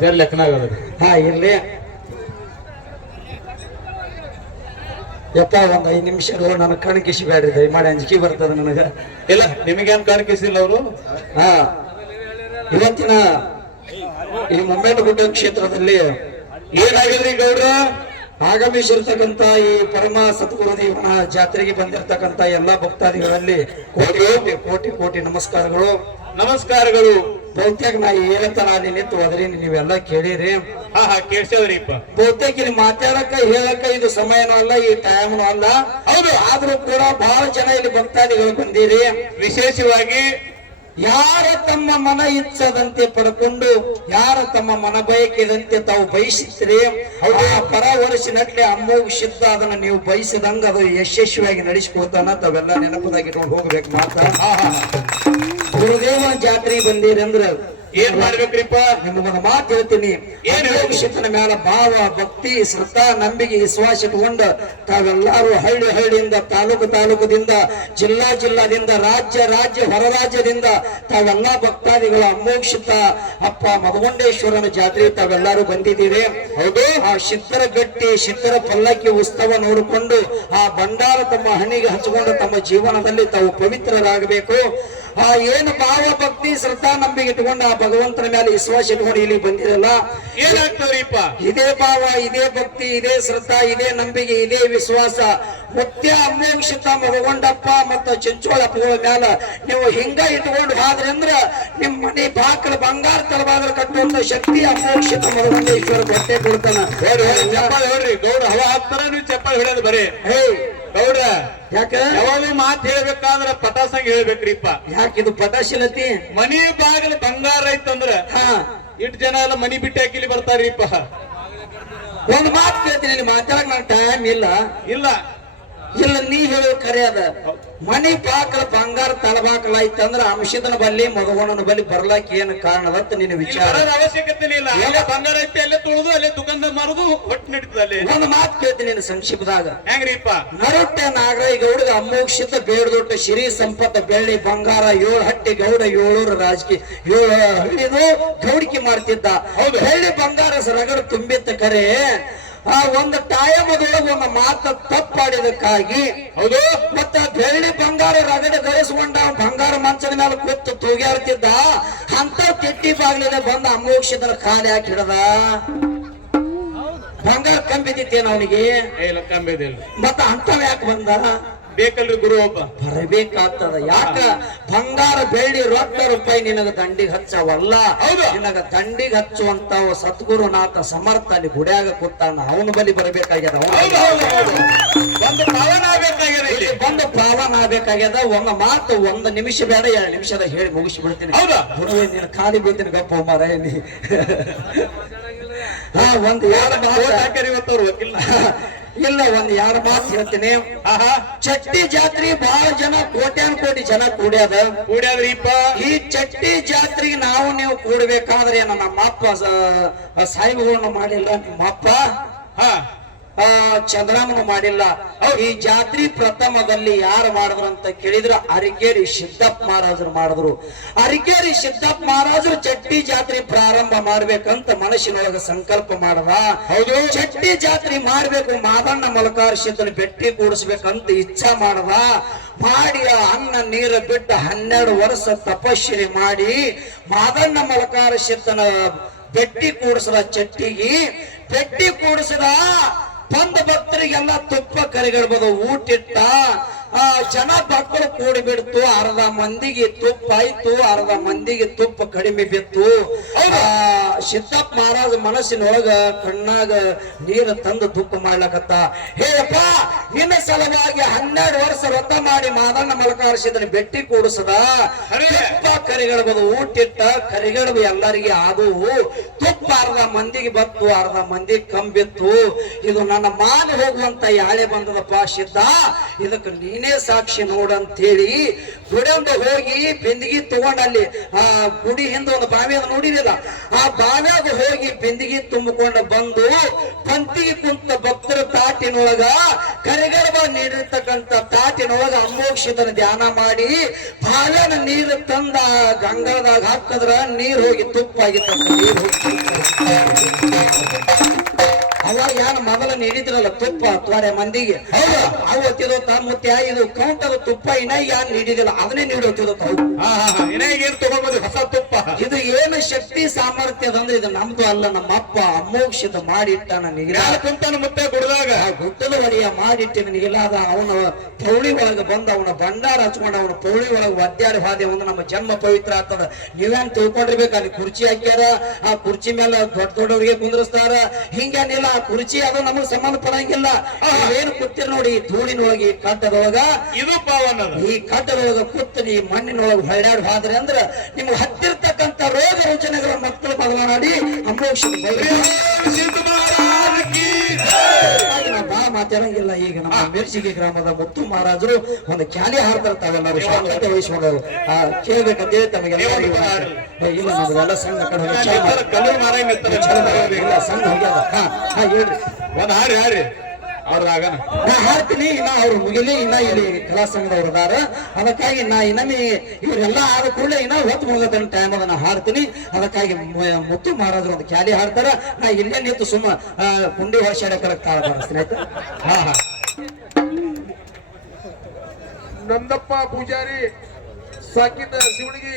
ಜರ ಲೆಕ್ಕನಾಗ ಹಾ ಇರ್ಲಿ. ಯಪ್ಪ ಒಂದ್ ಐದು ನಿಮಿಷ ನನ್ನ ಕಣ್ ಕಿಸಿ ಬ್ಯಾಡ್ರಿ ದಯಮಾಡಿ ಅಂಜಿಕೆ ಬರ್ತದ ನನಗ. ಇಲ್ಲ ನಿಮಗೇನ್ ಕಿಸಿಲ್ಲ ಅವರು? ಹಾ. ಇವತ್ತಿನ ಈ ಗುಡ್ಡ ಕ್ಷೇತ್ರದಲ್ಲಿ ಏನಾಗಿದ್ರಿ ಗೌಡ್ರ? ಆಗಮಿಸಿರ್ತಕ್ಕಂತ ಈ ಪರಮ ಸದ್ಗುರು ದೇವನ ಜಾತ್ರೆಗೆ ಬಂದಿರತಕ್ಕಂತ ಎಲ್ಲಾ ಭಕ್ತಾದಿಗಳಲ್ಲಿ ಕೋಟಿ ಕೋಟಿ ಕೋಟಿ ನಮಸ್ಕಾರಗಳು. ನಮಸ್ಕಾರಗಳು. ಬಹುತೇಕ ನಾ ಹೇಳ್ತಾನ ಅಲ್ಲಿ ನಿಂತು ಹೋದ್ರಿ ನೀವೆಲ್ಲ ಕೇಳಿರಿ. ಹಾ ಬಹುತೇಕ ಇಲ್ಲಿ ಮಾತಾಡಕ ಹೇಳಕ ಇದು ಸಮಯನೂ ಅಲ್ಲ ಈ ಟೈಮ್ನು ಅಲ್ಲ. ಹೌದು ಆದ್ರೂ ಕೂಡ ಬಹಳ ಜನ ಇಲ್ಲಿ ಭಕ್ತಾದಿಗಳು ಬಂದಿರಿ. ವಿಶೇಷವಾಗಿ ಯಾರ ತಮ್ಮ ಮನ ಇಚ್ಛದಂತೆ ಪಡ್ಕೊಂಡು ಯಾರ ತಮ್ಮ ಮನ ಬಯಕಿದಂತೆ ತಾವು ಬಯಸಿದ್ರಿ. ಆ ಪರ ವರ್ಷನಟ್ಲೆ ಅಮ್ಮೋಗ ಸಿದ್ಧ ಅದನ್ನ ನೀವು ಬಯಸಿದಂಗ ಅದು ಯಶಸ್ವಿಯಾಗಿ ನಡೆಸ್ಕೊಳ್ತಾನ ತಾವೆಲ್ಲ ನೆನಪದಾಗಿಟ್ಕೊಂಡು ಹೋಗ್ಬೇಕು ಮಾತ್ರ. ಗುರುದೇವನ ಜಾತ್ರೆ ಬಂದಿರಿ ಅಂದ್ರ ಏನ್ ಮಾಡ್ಬೇಕ್ರಿಪ್ಪ? ಒಂದು ಮಾತು ಹೇಳ್ತೀನಿ. ಏನ್ ಶಿಕ್ಷಣ ಮೇಲ ಭಾವ ಭಕ್ತಿ ಶ್ರದ್ಧಾ ನಂಬಿಕೆ ವಿಶ್ವಾಸ ಇಟ್ಕೊಂಡು ತಾವೆಲ್ಲರೂ ಹಳ್ಳಿ ಹಳ್ಳಿಯಿಂದ ತಾಲೂಕು ತಾಲೂಕದಿಂದ ಜಿಲ್ಲಾ ಜಿಲ್ಲಾದಿಂದ ರಾಜ್ಯ ರಾಜ್ಯ ಹೊರ ರಾಜ್ಯದಿಂದ ತಾವೆಲ್ಲ ಭಕ್ತಾದಿಗಳ ಅಮೋಕ್ಷಿತ ಅಪ್ಪ ಮದಗೊಂಡೇಶ್ವರನ ಜಾತ್ರೆ ತಾವೆಲ್ಲರೂ ಬಂದಿದ್ದೀರಿ. ಹೌದು. ಆ ಶಿತ್ತರ ಗಟ್ಟಿ ಶಿತ್ತರ ಪಲ್ಲಕ್ಕಿ ಉತ್ಸವ ನೋಡಿಕೊಂಡು ಆ ಭಂಡಾರ ತಮ್ಮ ಹಣ್ಣಿಗೆ ಹಚ್ಚಿಕೊಂಡು ತಮ್ಮ ಜೀವನದಲ್ಲಿ ತಾವು ಪವಿತ್ರರಾಗಬೇಕು. ಆ ಏನು ಭಾವ ಭಕ್ತಿ ಶ್ರದ್ಧಾ ನಂಬಿಕೆ ಇಟ್ಕೊಂಡು ಆ ಭಗವಂತನ ಮೇಲೆ ವಿಶ್ವಾಸ ಇಟ್ಕೊಂಡು ಇಲ್ಲಿ ಬಂದಿರಲ್ಲ. ಏನಾಗ್ತವ್ರಿಪ್ಪ ಇದೇ ಭಾವ ಇದೇ ಭಕ್ತಿ ಇದೇ ಶ್ರದ್ಧಾ ಇದೇ ನಂಬಿಕೆ ಇದೇ ವಿಶ್ವಾಸ. ಮುತ್ಯ ಅಮೋಕ್ಷಿತ ಮಗಗೊಂಡಪ್ಪ ಮತ್ತು ಚಿಂಚೋಳಪ್ಪಗಳ ಮ್ಯಾಲ ನೀವು ಹಿಂಗ ಇಟ್ಕೊಂಡು ಹಾದ್ರೆ ಅಂದ್ರ ನಿಮ್ ಮನೆ ಬಾಕಲ್ ಬಂಗಾರ ತಲವಾದ್ರ ಕಟ್ಟುವಂತ ಶಕ್ತಿ ಅಮೋಕ್ಷಿತ ಮಗಗೊಂಡೇಶ್ವರ ಈಶ್ವರ ಕೊಡ್ತಾನ ಹೇಳ್ರಿ ಚಪ್ಪಾಳೆ ಹೇಳ್ರಿ. ಗೌಡ ಹವಾ ಹಾಕ್ತಾರ ನೀವು ಚಪ್ಪಾಳೆ ಹೇಳೋದು ಬರೀ. ಹೇ ಯಾಕ? ಯಾವಾಗ ಮಾತು ಹೇಳ್ಬೇಕಾದ್ರ ಪಟಾಸಂಗ್ ಹೇಳ್ಬೇಕ್ರಿಪ್ಪ. ಇದು ಪಟಾಶಿಲತಿ ಮನಿ ಬಾಗಿಲು ಬಂಗಾರ ಐತಂದ್ರ ಹಾ. ಇಟ್ ಜನ ಎಲ್ಲ ಮನಿ ಬಿಟ್ಟು ಹಾಕಿಲಿ ಬರ್ತಾರೀಪ್ಪ ಒಂದ್ ಮಾತು ಕೇಳ್ತೀನಿ ಇಲ್ಲಿ ಮಾತಾಡಕ್ ನಂಗೆ ಟೈಮ್ ಇಲ್ಲ. ಇಲ್ಲ. ಇಲ್ಲ ನೀ ಹೇಳೋ ಕರೆ ಅದ. ಮನಿ ಪಾಕಲ ಬಂಗಾರ ತಲಬಾಕಲ ಐತಂದ್ರ ಅಂಶದನ ಬಲ್ಲಿ ಮಗವಣನ ಬಲ್ಲಿ ಬರ್ಲಾಕ ಏನ್ ಕಾರಣ ಅಂತ ನಿನ್ನ ವಿಚಾರ. ಅವಶ್ಯಕತೆ ಇಲ್ಲ. ಅಲ್ಲೇ ಬಂಗಾರ ಐತಿ ಅಲ್ಲೇ ತುಳಿದು ಅಲ್ಲೇ ಮರದು ಹೊಟ್ಟು ನಡೀತದ ಅಲ್ಲಿ. ಒಂದು ಮಾತು ಕೇಳ್ತೀನಿ ನಿನ್ನ ಸಂಕ್ಷಿಪ್ತದಾಗ. ಹೆಂಗ್ರಿಪ್ಪ? ನಾಗರ ನಾಗರಾಯಿ ಗೌಡಗ ಅಮೋಕ್ಷಿತ ಬೇಡದೊಟ್ಟ ಶಿರಿ ಸಂಪತ್ತ ಬೆಳ್ಳಿ ಬಂಗಾರ ಏಳು ಹಟ್ಟಿ ಗೌಡ ಏಳೂರು ರಾಜಕೀಯ ಏಳು ಹಳ್ಳಿದು ಗೌಡಿಕೆ ಮಾಡ್ತಿದ್ದ. ಹೌದು. ಬೆಳ್ಳಿ ಬಂಗಾರ ರಗಡ ತುಂಬಿತ್ತ ಕರೆ ಆ ಒಂದು ಟೈಮದೊಳಗ ಒಂದು ಮಾತ ತಪ್ಪಾಡಿದಕ್ಕಾಗಿ ಹೌದು. ಮತ್ತ ಬೆಳ್ಳಿ ಬಂಗಾರ ರಗಡ ಗಳಿಸ್ಕೊಂಡ ಬಂಗಾರ ಮಂಚದ ಮೇಲೆ ಕೂತು ತೂಗ್ಯಾಡ್ತಿದ್ದ ಅಂತ ತಿಟ್ಟಿ ಬಾಗ್ಲಿದೆ ಬಂದ ಅಮೋಕ್ಷದ ಕಾಲ ಯಾಕೆ ಹಿಡದ? ಬಂಗಾರ ಕಂಬಿದಿತ್ತೇನ ಅವನಿಗೆ? ಕಂಬೇದಿಲ್ಲ ಮತ್ತ ಅಂತವ ಯಾಕೆ ಬಂದ? ಬೇಕಲ್ರಿ ಗುರು ಒಬ್ಬ? ಬರಬೇಕಾಗ್ತದ. ಯಾಕ? ಬಂಗಾರ ಬೆಳ್ಳಿ ರೊಕ್ಕ ರೂಪಾಯಿ ನಿನಗ ದಂಡಿಗೆ ಹಚ್ಚವಲ್ಲ. ಹೌದು. ನಿನಗ ದಂಡಿಗೆ ಹಚ್ಚುವಂತ ಸದ್ಗುರುನಾಥ ಸಮರ್ಥ ಅಲ್ಲಿ ಗುಡಿಯಾಗ ಕೂತಾನ. ಅವನು ಬಲಿ ಬರಬೇಕಾಗ್ಯದ ಒಂದು ಪಾವನ ಆಗ್ಬೇಕಾಗ್ಯದ ಇಲ್ಲಿ. ಇಲ್ಲಿ ಪಾವನ ಆಗ್ಬೇಕಾಗ್ಯದ. ಒಂದು ಮಾತು ಒಂದು ನಿಮಿಷ ಬೇಡ ಎರಡು ನಿಮಿಷದ ಹೇಳಿ ಮುಗಿಸಿ ಬಿಡ್ತೀನಿ ಹೌದಾ? ಗುರುವೇ ನೀನು ಖಾಲಿ ಬೀಳ್ತೀನಿ ಗಪ್ಪ ಮಾರ ನೀ. ಹಾ ಒಂದ್ ಎರಡು ಓಟ್ ಮಾತು ಹಾಕ್ಯಾರ ಇವತ್ತು ವಕೀಲ ಇಲ್ಲ ಒಂದ್ ಎರಡು ಮಾತು ಹೇಳ್ತೀನಿ. ಆಹಾ ಚಟ್ಟಿ ಜಾತ್ರೆ ಬಹಳ ಜನ ಕೋಟ್ಯಾನ್ ಕೋಟಿ ಜನ ಕೂಡ್ಯಾದ. ಕೂಡ್ಯಾದ್ರಿಪ್ಪ? ಈ ಚಟ್ಟಿ ಜಾತ್ರೆಗೆ ನಾವು ನೀವು ಕೂಡ್ಬೇಕಾದ್ರೆ ನಮ್ಮ ಅಪ್ಪ ಸಾಹೇಬುಗಳನ್ನ ಮಾಡಿಲ್ಲ ನಿಮ್ಮ ಅಪ್ಪ. ಹಾ. ಆ, ಚಂದ್ರಾಮನು ಮಾಡಿಲ್ಲ. ಈ ಜಾತ್ರಿ ಪ್ರಥಮದಲ್ಲಿ ಯಾರು ಮಾಡಿದ್ರು ಅಂತ ಕೇಳಿದ್ರ? ಅರಿಕೇರಿ ಸಿದ್ದಪ್ಪ ಮಹಾರಾಜರು ಮಾಡಿದ್ರು. ಅರಿಕೇರಿ ಸಿದ್ದಪ್ಪ ಮಹಾರಾಜರು ಚಟ್ಟಿ ಜಾತ್ರೆ ಪ್ರಾರಂಭ ಮಾಡ್ಬೇಕಂತ ಮನಸ್ಸಿನೊಳಗ ಸಂಕಲ್ಪ ಮಾಡದ. ಹೌದು. ಚಟ್ಟಿ ಜಾತ್ರೆ ಮಾಡ್ಬೇಕು ಮಾದಣ್ಣ ಮಲಕಾರ ಸಿದ್ದನ ಬೆಟ್ಟಿ ಕೂಡಿಸ್ಬೇಕಂತ ಇಚ್ಛಾ ಮಾಡದ. ಮಾಡಿ ಅನ್ನ ನೀರು ಬಿಟ್ಟು ಹನ್ನೆರಡು ವರ್ಷ ತಪಸ್ಸರಿ ಮಾಡಿ ಮಾದಣ್ಣ ಮಲಕಾರ ಸಿದ್ದನ ಬೆಟ್ಟಿ ಕೂಡಿಸದ ಚಟ್ಟಿಗೆ. ಬೆಟ್ಟಿ ಕೂಡಿಸದ ಬಂದ ಭಕ್ತರಿಗೆಲ್ಲ ತುಪ್ಪ ಕರಿಗಿಡ್ಬೋದು ಊಟಿಟ್ಟ ಆ ಜನ ಭಕ್ತರು ಕೂಡಿಬಿಡ್ತು ಅರ್ಧ ಮಂದಿಗೆ ತುಪ್ಪ ಆಯ್ತು ಅರ್ಧ ಮಂದಿಗೆ ತುಪ್ಪ ಕಡಿಮೆ ಬಿತ್ತು. ಆ ಸಿದ್ದಪ್ಪ ಮಹಾರಾಜ ಮನಸ್ಸಿನೊಳಗ ಕಣ್ಣಾಗ ನೀರು ತಂದು ತುಪ್ಪ ಮಾಡ್ಲಕತ್ತ. ಹೇಳಪ್ಪ ನಿನ್ನ ಸಲುವಾಗಿ ಹನ್ನೆರಡು ವರ್ಷ ವ್ರತ ಮಾಡಿ ಮಾದಣ್ಣ ಮಲಕಾರಿಸಿದ್ರೆ ಬೆಟ್ಟಿ ಕೂಡಿಸದ. ತುಪ್ಪ ಕರಿಗಡಬದು ಊಟಿಟ್ಟ ಕರಿಗಡಬು ಎಲ್ಲರಿಗೆ ಆದವು. ತುಪ್ಪ ಅರ್ಧ ಮಂದಿಗೆ ಬತ್ತು, ಅರ್ಧ ಮಂದಿ ಕಂಬಿತ್ತು. ಇದು ನನ್ನ ಮಾನ ಹೋಗುವಂತ ಯಾಳೆ ಬಂದದಪ್ಪ ಸಿದ್ಧ. ಇದಕ್ಕೆ ನೀನೇ ಸಾಕ್ಷಿ ನೋಡಂತ ಹೇಳಿ ಗುಡಿಯೊಂದು ಹೋಗಿ ಬಿಂದಿಗೆ ತಗೊಂಡಲ್ಲಿ ಆ ಗುಡಿ ಹಿಂದೆ ಒಂದು ಬಾವಿ ನೋಡಿದಿಲ್ಲ ಆ ಬಾವ್ಯಾಗ ಹೋಗಿ ಬಿಂದಿಗೆ ತುಂಬಿಕೊಂಡು ಬಂದು ಪಂತಿಗೆ ಕುಂತ ಭಕ್ತರ ತಾಟಿ ತಾಟಿನೊಳಗ ಕರಿಗರ್ಭ ನೀಡಿರ್ತಕ್ಕಂಥ ತಾಟಿನೊಳಗ ಅಮೋಕ್ಷದನ ಧ್ಯಾನ ಮಾಡಿ ಬಾವಿಯನ್ನು ನೀರು ತಂದ ಗಂಗಾದಾಗ ಹಾಕಿದ್ರ ನೀರು ಹೋಗಿ ತುಪ್ಪ ನೀರು ನೀರ್ ಹೋಗಿ. Thank you. ಅವಾಗ ಯಾರು ಮೊದಲ ನೀಡಿದ್ರಲ್ಲ ತುಪ್ಪ ತ್ವರೆ ಮಂದಿಗೆ. ಹೌದು. ತಮ್ಮತ್ತೆ ಮುತ್ಯ ಇದು ಕೌಂಟರ್ ತುಪ್ಪ ಇನ್ನ ಯಾರು ನೀಡಿದಿಲ್ಲ ಅದನ್ನೇ ನೀಡುತ್ತಿರೋ ತಾವು ಹಾ ಹಾ ಹಾ. ಇನ್ನ ಏನ್ ಹೊಸ ತುಪ್ಪ. ಇದು ಏನು ಶಕ್ತಿ ಸಾಮರ್ಥ್ಯ ಅಂದ್ರೆ ಇದು ನಮ್ದು ಅಲ್ಲ ನಮ್ಮ ಅಪ್ಪ ಅಮೋಕ್ಷದ ಮಾಡಿಟ್ಟಾನ ನಿಗಿಲ. ಕುಂತಾನ ಮುತ್ತೆ ಗುಡ್ದಾಗ? ಗುಡ್ಡದ ಒಡೆಯ ಮಾಡಿಟ್ಟಿನ ನಿಗಿಲಾದ ಅವನ ಪೌಳಿ ಒಳಗೆ ಬಂದ ಅವನ ಭಂಡಾರ ಹಚ್ಕೊಂಡು ಅವನ ಪೌಳಿ ಒಳಗ ಒದ್ದಾಡಿ ಹಾದಿ. ಒಂದು ನಮ್ಮ ಜನ್ಮ ಪವಿತ್ರ ಆಗ್ತದ. ನೀವೇನ್ ತಿಳ್ಕೊಂಡಿರ್ಬೇಕು? ಅಲ್ಲಿ ಕುರ್ಚಿ ಹಾಕ್ಯಾರ? ಆ ಕುರ್ಚಿ ಮೇಲೆ ದೊಡ್ಡ ದೊಡ್ಡವರಿಗೆ ಕುಂದ್ರಸ್ತಾರ? ಹಿಂಗೇನಿಲ್ಲ ಕುರ್ಚಿ ಅದು ನಮಗ್ ಸಂಬಂಧ ಪಡಂಗಿಲ್ಲ. ಏನು ಕೂತಿರ್ ನೋಡಿ ಧೂಳಿನ ಧೂಳಿನೊಳಗೆ ಈ ಕಟ್ಟದೊಳಗ ಇದು ಪಾವನ ಈ ಕಟ್ಟದೊಳಗ ಕೂತು ಈ ಮಣ್ಣಿನೊಳಗೆ ಹೊಳ್ಯಾಡ್ ಹಾದ್ರಿ ಅಂದ್ರ ನಿಮ್ಗೆ ಹತ್ತಿರ್ತಕ್ಕಂಥ ರೋಗ ರುಚನೆಗಳ ಮಕ್ಕಳು ಬದಲಾಡಿ ಅಮೋಕ್ಷ ನಾ ಮಾತಾಡಂಗಿಲ್ಲ ಈಗ ನಮ್ಮ ಮಿರ್ಚಿಗೆ ಗ್ರಾಮದ ಮುತ್ತು ಮಹಾರಾಜರು ಒಂದು ಕ್ಯಾಲಿ ಹಾಡ್ತಾರೆ ತಾವೆಲ್ಲರೂ ಶಾಂತತೆ ವಹಿಸ್ಕೊಂಡು ಆ ತಮಗೆ ಇಲ್ಲ ನಮ್ದೆಲ್ಲ ಸಣ್ಣ ಕಡೆ. ಇಲ್ಲ ಸಣ್ಣ ಹೋಗ್ಯದ ಹಾ ಹಾ ಹೇಳ್ರಿ. ಅವ್ರದಾಗನ ನಾ ಹಾಡ್ತೀನಿ ಇನ್ನ ಅವ್ರು ಮುಗಿಲಿ, ಇನ್ನ ಇಲ್ಲಿ ಕಲಾ ಸಂಘದವ್ರು ಅದಾರ ಅದಕ್ಕಾಗಿ ನಾ ಇನ್ನೊಮ್ಮೆ ಇವರೆಲ್ಲ ಆದ ಕೂಡಲೇ ಇನ್ನ ಹೊತ್ತು ಮುಗಿದ ಟೈಮ್ ಅದ ನಾ ಹಾಡ್ತೀನಿ. ಅದಕ್ಕಾಗಿ ಮುತ್ತು ಮಹಾರಾಜರು ಒಂದು ಕ್ಯಾಲಿ ಹಾಡ್ತಾರ. ನಾ ಇಲ್ಲೇ ನಿಂತು ಸುಮ್ಮ ಕುಂಡಿ ಹೊರಸಾಡಕ್ಕೆ ತಾಳ ಬರ್ತೀನಿ ಆಯ್ತಾ? ಹಾ ಹಾ. ನಂದಪ್ಪ ಪೂಜಾರಿ, ಸಾಕಿದ ಶಿವನಿಗೆ